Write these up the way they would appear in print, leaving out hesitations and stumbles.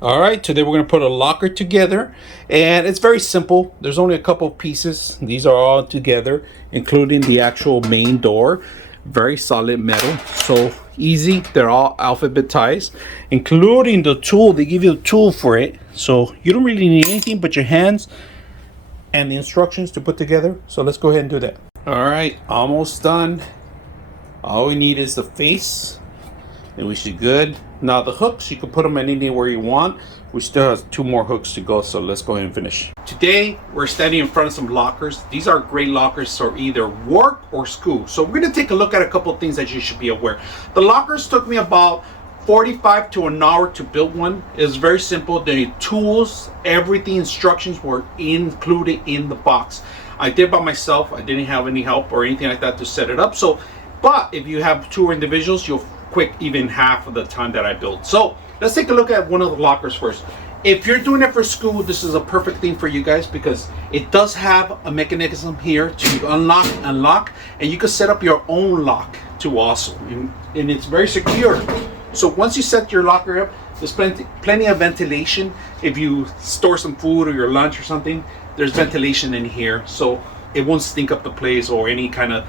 All right, today we're going to put a locker together, and it's very simple. There's only a couple pieces. These are all together, including the actual main door. Very solid metal, so easy. They're all alphabetized, including the tool. They give you a tool for it, so you don't really need anything but your hands and the instructions to put together. So let's go ahead and do that. All right, almost done. All we need is the face, and we should be good. Now the hooks, you can put them anywhere you want. We still have 2 more hooks to go, so let's go ahead and finish. Today we're standing in front of some lockers. These are great lockers for either work or school. So we're going to take a look at a couple of things that you should be aware. The lockers took me about 45 to an hour to build one. It's very simple. The tools, everything, instructions were included in the box. I did by myself. I didn't have any help or anything like that to set it up. So, but if you have 2 individuals, you'll quick even half of the time that I built. So let's take a look at one of the lockers first. If you're doing it for school, this is a perfect thing for you guys because it does have a mechanism here to unlock, and you can set up your own lock too also, and it's very secure. So once you set your locker up, there's plenty of ventilation. If you store some food or your lunch or something, there's ventilation in here, so it won't stink up the place or any kind of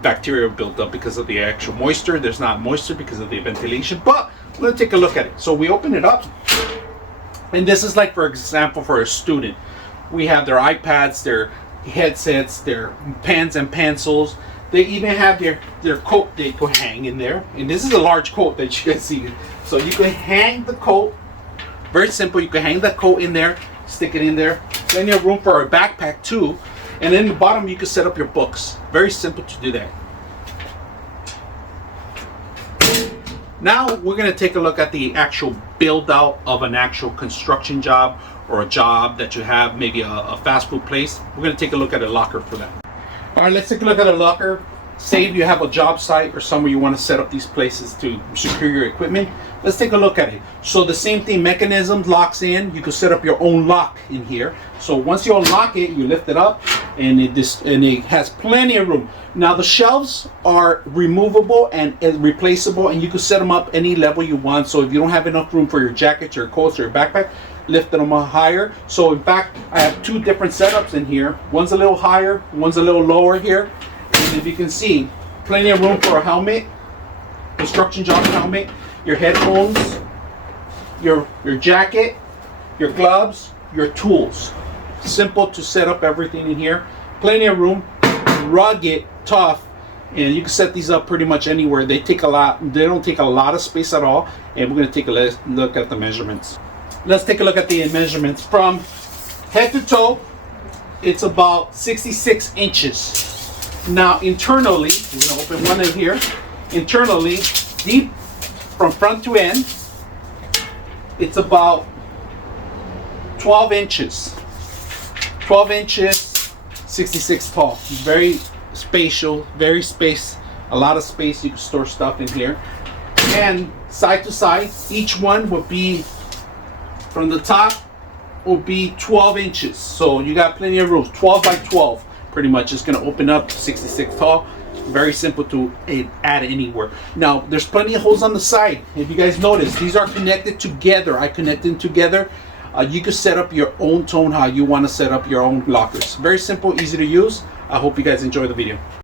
bacteria built up because of the actual moisture. There's not moisture because of the ventilation, but let's take a look at it. So we open it up, and this is like, for example, for a student. We have their iPads, their headsets, their pens and pencils. They even have their coat they could hang in there. And this is a large coat that you can see. So you can hang the coat. Very simple. You can hang the coat in there, stick it in there. Plenty of room for a backpack too. And then the bottom, you can set up your books. Very simple to do that. Now we're going to take a look at the actual build out of an actual construction job or a job that you have, maybe a fast food place. We're going to take a look at a locker for that. All right, let's take a look at a locker. Say if you have a job site or somewhere you want to set up these places to secure your equipment. Let's take a look at it. So the same thing, mechanism locks in. You can set up your own lock in here. So once you unlock it, you lift it up, and it has plenty of room. Now the shelves are removable and replaceable, and you can set them up any level you want. So if you don't have enough room for your jackets, your coats, or your backpack, lift them up higher. So in fact, I have 2 different setups in here. One's a little higher, one's a little lower here. And if you can see, plenty of room for a helmet, construction job helmet, your headphones, your jacket, your gloves, your tools. Simple to set up everything in here. Plenty of room, rugged, tough, and you can set these up pretty much anywhere. They don't take a lot of space at all. And we're going to take a look at the measurements. Let's take a look at the measurements. From head to toe, it's about 66 inches. Now internally, we're going to open one in here. Internally, deep from front to end, it's about 12 inches. 12 inches, 66 tall. Very spatial, a lot of space. You can store stuff in here. And side to side, each one would be, from the top, will be 12 inches. So you got plenty of room. 12 by 12. Pretty much it's going to open up 66 tall. Very simple to add anywhere. Now there's plenty of holes on the side. If you guys notice, these are connected together. I connect them together. You can set up your own tone how you want to set up your own lockers. Very simple, easy to use. I hope you guys enjoy the video.